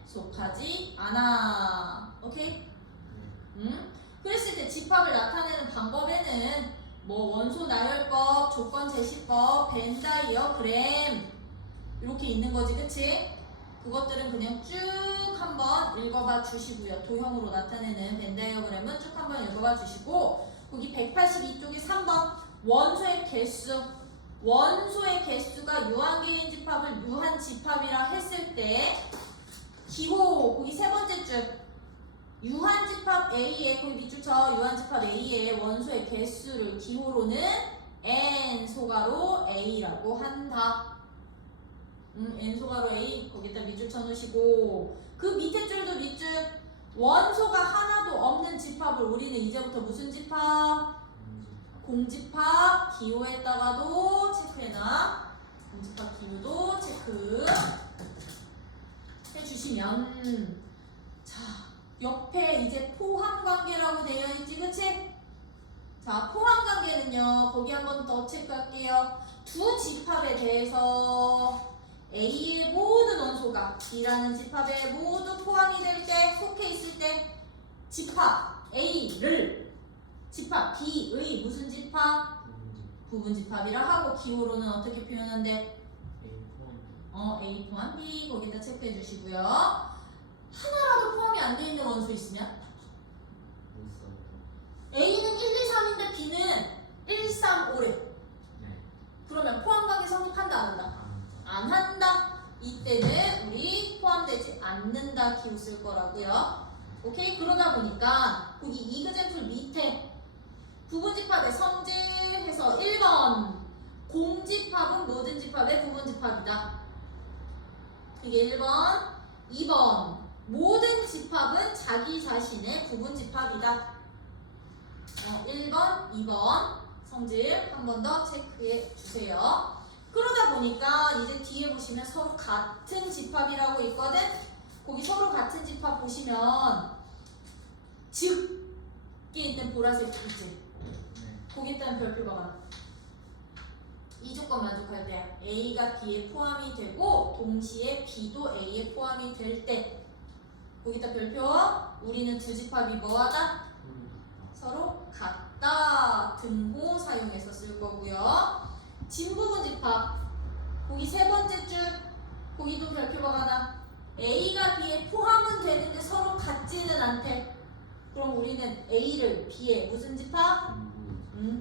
속하지 않아. 오케이? 그랬을 때 집합을 나타내는 방법에는 뭐 원소 나열법, 조건 제시법, 벤 다이어그램 이렇게 있는 거지, 그치? 그것들은 그냥 쭉 한번 읽어봐 주시고요. 도형으로 나타내는 벤 다이어그램은 쭉 한번 읽어봐 주시고 거기 182쪽에 3번 원소의 개수. 원소의 개수가 유한계인 집합을 유한집합이라 했을 때 기호 거기 세 번째 줄 유한집합 A의 거기 밑줄 쳐. 유한집합 A의 원소의 개수를 기호로는 n 소가로 A라고 한다. n 소가로 A 거기다 밑줄 쳐 놓으시고 그 밑에 줄도 밑줄 원소가 하나도 없는 집합을 우리는 이제부터 무슨 집합? 공집합 기호에다가도 체크해놔. 공집합 기호도 체크 해주시면 자 옆에 이제 포함관계라고 되어 있지, 그치? 자 포함관계는요 거기 한번 더 체크할게요. 두 집합에 대해서 A의 모든 원소가 B라는 집합에 모두 포함이 될 때 속해 있을 때 집합 A를 집합 B의 무슨 집합? 부분집합이라 하고 기호로는 어떻게 표현한대? A 포함 B 거기다 체크해 주시고요. 하나라도 포함이 안 돼 있는 원소 있으면 A는 1, 2, 3인데 B는 1, 3, 5래. 그러면 포함관계 성립한다 안 한다? 안 한다. 이때는 우리 포함되지 않는다 기호 쓸 거라고요. 오케이? 그러다 보니까 거기 이그젠플 밑에 부분집합의 성질해서 1번 공집합은 모든 집합의 부분집합이다. 그게 1번. 2번 모든 집합은 자기 자신의 부분집합이다. 1번, 2번 성질 한 번 더 체크해 주세요. 그러다 보니까 이제 뒤에 보시면 서로 같은 집합이라고 있거든. 거기 서로 같은 집합 보시면 즉에 있는 보라색 있지. 거기 있다는 별표 박아라. 이 조건 만족할 때 A가 B에 포함이 되고 동시에 B도 A에 포함이 될 때 거기다 별표. 우리는 두 집합이 뭐하다? 서로 같다. 등호 사용해서 쓸 거고요. 진부분 집합 거기 세 번째 줄 거기도 별표가 하나. A가 B에 포함은 되는데 서로 같지는 않대. 그럼 우리는 A를 B에 무슨 집합?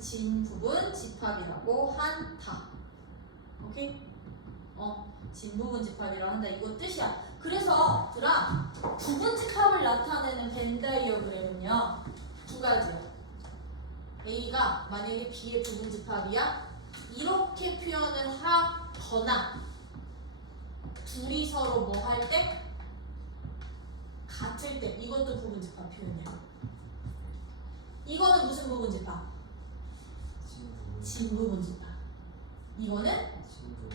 진부분 집합이라고 한다. 오케이? 진부분 집합이라고 한다. 이거 뜻이야. 그래서 들아 부분 집합을 나타내는 벤 다이어그램은요 두 가지야. A가 만약에 B의 부분 집합이야 이렇게 표현을 하거나 둘이 서로 뭐 할 때? 같을 때. 이것도 부분 집합 표현이야. 이거는 무슨 부분 집합? 진부분 집합. 이거는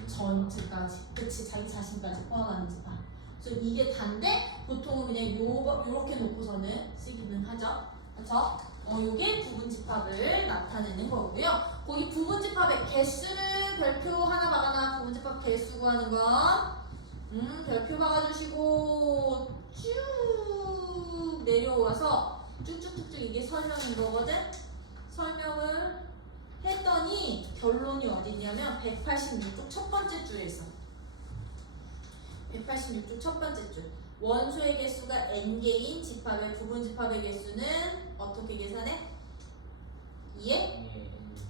전체까지. 그치, 자기 자신까지 포함하는 집합. 그래서 이게 단데 보통은 그냥 요렇게 놓고서는 쓰기는 하죠. 그렇죠? 요게 부분 집합을 나타내는 거고요. 거기 부분 집합의 개수는 별표 하나 박아놔. 부분 집합 개수 구하는 거. 별표 박아주시고 쭉 내려와서 쭉쭉쭉쭉 이게 설명인 거거든. 설명을 했더니 결론이 어디냐면 186쪽 첫 번째 줄에 있어. 186쪽 첫 번째 줄. 원소의 개수가 n개인 집합의 부분 집합의 개수는 어떻게 계산해? 2의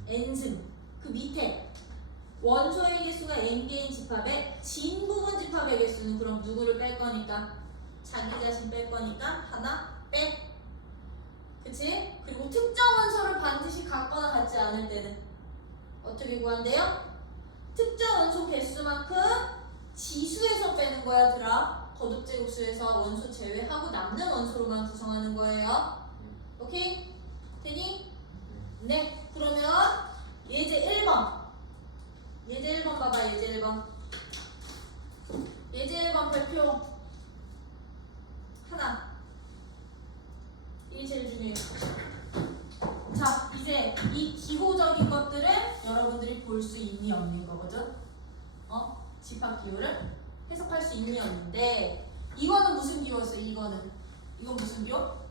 n승. 그 밑에 원소의 개수가 n개인 집합의 진부분 집합의 개수는 그럼 누구를 뺄 거니까? 자기 자신 뺄 거니까 하나 빼. 그치? 그리고 특정 원소를 반드시 같거나 같지 않을 때는 어떻게 구한대요? 특정 원소 개수만큼 지수에서 빼는 거야, 들아. 거듭제곱수에서 원소 제외하고 남는 원소로만 구성하는 거예요. 오케이? 되니? 네. 그러면 예제 1번. 예제 1번 봐봐. 예제 1번. 예제 1번 별표. 하나. 이게 제일 중요해요. 자, 이제 이 기호적인 것들은 여러분들이 볼 수 있니 없는 거거든. 집합 기호를 해석할 수 있니 없는데 이거는 무슨 기호였어? 이건 무슨 기호?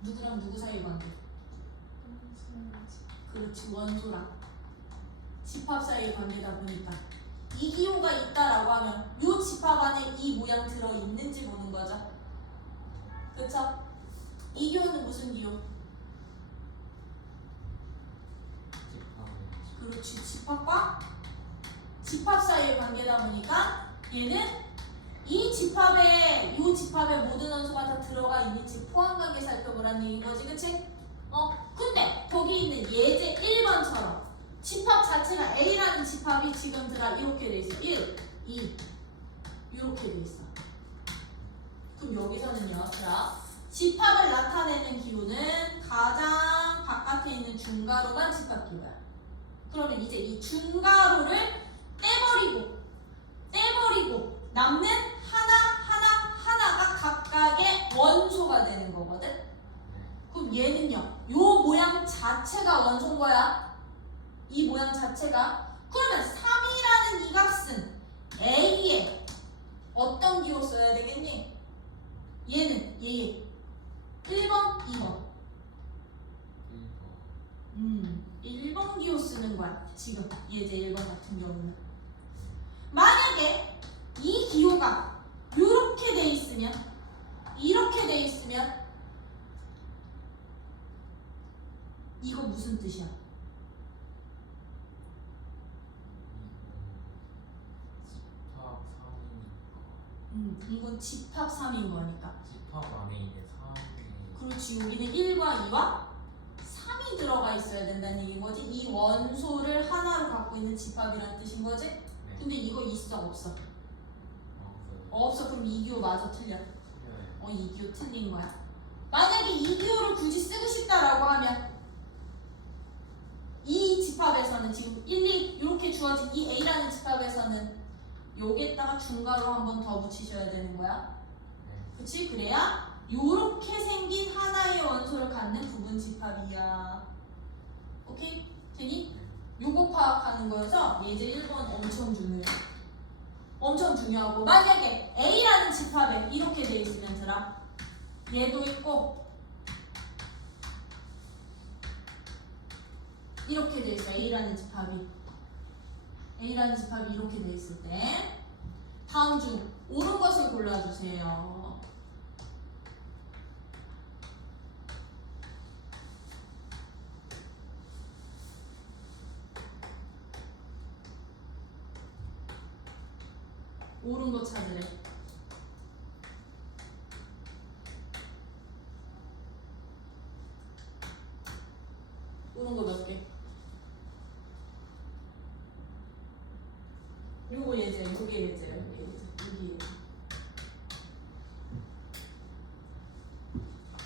누구랑 누구 사이 관계? 그렇지, 원소랑 집합 사이의 관계다 보니까 이 기호가 있다라고 하면 이 집합 안에 이 모양 들어 있는지 보는 거죠. 그쵸? 이 기호는 무슨 기호? 그렇지, 집합과 집합 사이의 관계다 보니까 얘는 이 집합의 모든 원소가 다 들어가 있는지 포함 관계 살펴보라는 얘기인 거지, 그치? 근데 거기 있는 예제 1번처럼 집합 자체가 A라는 집합이 지금 이렇게 돼 있어. 1, 2 이렇게 돼 있어. 그럼 여기서는요, 집합을 나타내는 기호는 가장 바깥에 있는 중괄호만 집합 기호야. 그러면 이제 이 중괄호를 떼버리고 남는 하나가 각각의 원소가 되는 거거든. 그럼 얘는요, 요 모양 자체가 원소인 거야. 이 모양 자체가. 그러면 3이라는 이 값은 A에 어떤 기호 써야 되겠니? 얘는 1번, 2번. 1번 기호 쓰는 거야. 지금 예제 1번 같은 경우는. 만약에 이 기호가 이렇게 돼 있으면 이거 무슨 뜻이야? 집합 3이니까. 이건 집합 3인 거니까. 집합 안에 있는 3이. 그렇지, 여기는 1과 2와 3이 들어가 있어야 된다는 얘기인 거지. 이 원소를 하나로 갖고 있는 집합이라는 뜻인 거지. 네. 근데 이거 있어 없어? 없어요. 없어. 그럼 이 기호 마저 틀려. 틀려요. 이 기호 틀린 거야. 만약에 이 기호를 굳이 쓰고 싶다라고 하면 이 집합에서는 지금 1, 2 이렇게 주어진 이 A라는 집합에서는 여기에다가 중괄호 한 번 더 붙이셔야 되는 거야. 네. 그치? 그래야 요렇게 생긴 하나의 원소를 갖는 부분 집합이야. 오케이? 되니? 요거 파악하는 거여서 예제 1번 엄청 중요해. 엄청 중요하고, 만약에 A라는 집합에 이렇게 돼 있으면 얘도 있고 이렇게 돼 있어. A라는 집합이 이렇게 돼 있을 때 다음 중 옳은 것을 골라주세요. 옳은 거 찾으래. 옳은 거 몇 개? 요거 예제, 요게 예제야, 요게 예제, 여기 예제.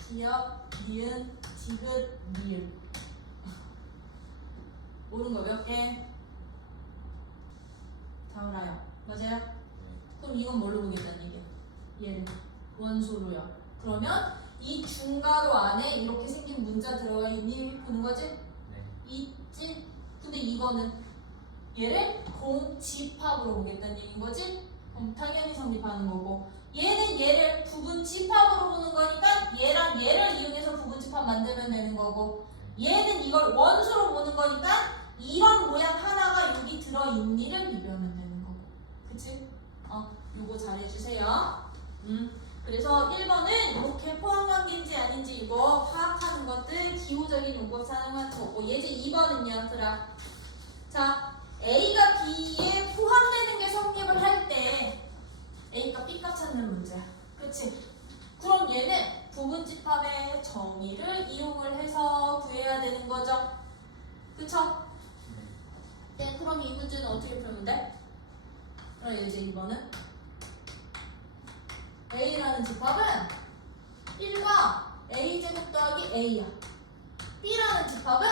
기역, 니은, 지읒, 니은. 옳은 거 몇 개? 다울아요. 맞아요? 네. 그럼 이건 뭘로 보겠다는 얘기야? 얘는 원소로요. 그러면 이 중괄호 안에 이렇게 생긴 문자 들어가 있니 보는 거지? 네. 있지? 근데 이거는 얘를 공집합으로 보겠다는 얘기인 거지? 그럼 당연히 성립하는 거고, 얘는 얘를 부분집합으로 보는 거니까 얘랑 얘를 이용해서 부분집합 만들면 되는 거고, 얘는 이걸 원소로 보는 거니까 이런 모양 하나가 여기 들어있니를 비교하면 되는 거고. 그치? 요거 잘해주세요. 그래서 1번은 이렇게 포함관계인지 아닌지 이거 파악하는 것들 기호적인 용법 사용하는 거고, 예제 2번은요, 자, A가 B에 포함되는 게 성립을 할 때 A가 B값 찾는 문제야. 그치? 그럼 얘는 부분집합의 정의를 이용을 해서 구해야 되는 거죠. 그쵸? 네, 그럼 이 문제는 어떻게 풀면 돼? 그럼 예제 2번은 A라는 집합은 1과 A제곱 더하기 A야. B라는 집합은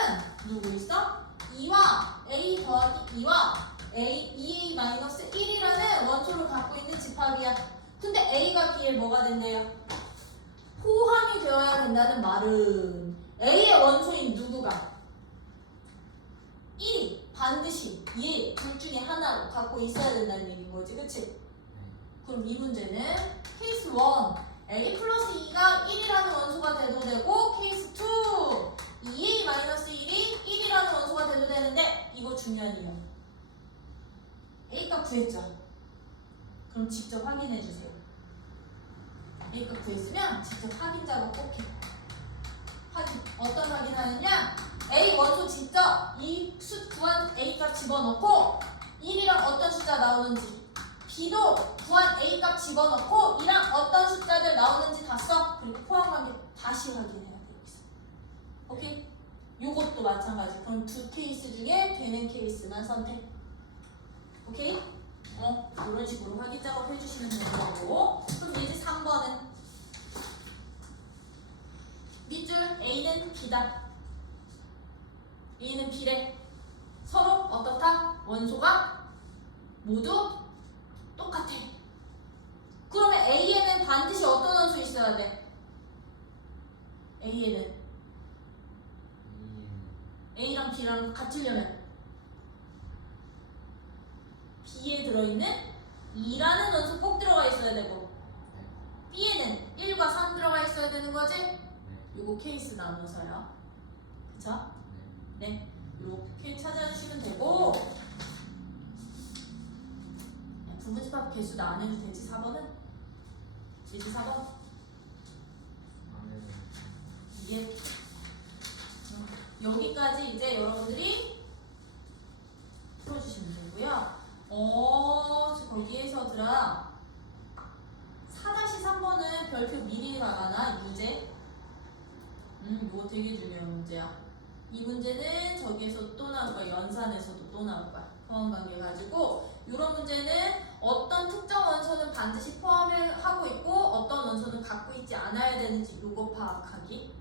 누구 있어? 2와 A 더하기 2와 2A-1이라는 원소를 갖고 있는 집합이야. 근데 A가 B에 뭐가 된대요? 포함이 되어야 된다는 말은 A의 원소인 누구가? 1이 반드시 얘 둘 중에 하나를 갖고 있어야 된다는 얘기인 거지, 그치? 그럼 이 문제는 케이스 1 A 플러스 2가 1이라는 원소가 돼도 되고 케이스 2 2A-1이 1이라는 원소가 돼도 되는데 이거 중요한 이유 A값 구했죠? 그럼 직접 확인해 주세요. A값 구했으면 직접 확인 작업 꼭 해. 확인 어떤 확인하느냐? A 원소 직접 이 숫 구한 A값 집어넣고 1이랑 어떤 숫자 나오는지 B도 구한 A값 집어넣고 이랑 어떤 숫자들 나오는지 다 써. 그리고 포함관계 다시 확인해야 돼 여기서. 오케이? 요것도 마찬가지. 그럼 두 케이스 중에 되는 케이스만 선택. 오케이? 이런 식으로 확인 작업 해주시면 되는 거고. 그럼 이제 3번은 밑줄 A는 B다. A는 B래. 서로 어떻다? 원소가 모두 똑같아. 그러면 A에는 반드시 어떤 원소 있어야 돼? A에는 A랑 B랑 같으려면 B에 들어있는 2라는 원소 꼭 들어가 있어야 되고 B에는 1과 3 들어가 있어야 되는 거지? 요거 케이스 나눠서요. 그쵸? 네. 이렇게 찾아주시면 되고 부분집합 개수도 안 해도 되지. 4번은? 이제 4번? 이게 여기까지 이제 여러분들이 풀어주시면 되고요. 거기에서들아 4-3번은 별표 미리 나가나? 이 문제? 이거 되게 중요한 문제야. 이 문제는 저기에서 또 나올 거야. 연산에서도 또 나올 거야. 포함관계 가지고 이런 문제는 어떤 특정 원소는 반드시 포함을 하고 있고 어떤 원소는 갖고 있지 않아야 되는지 요거 파악하기.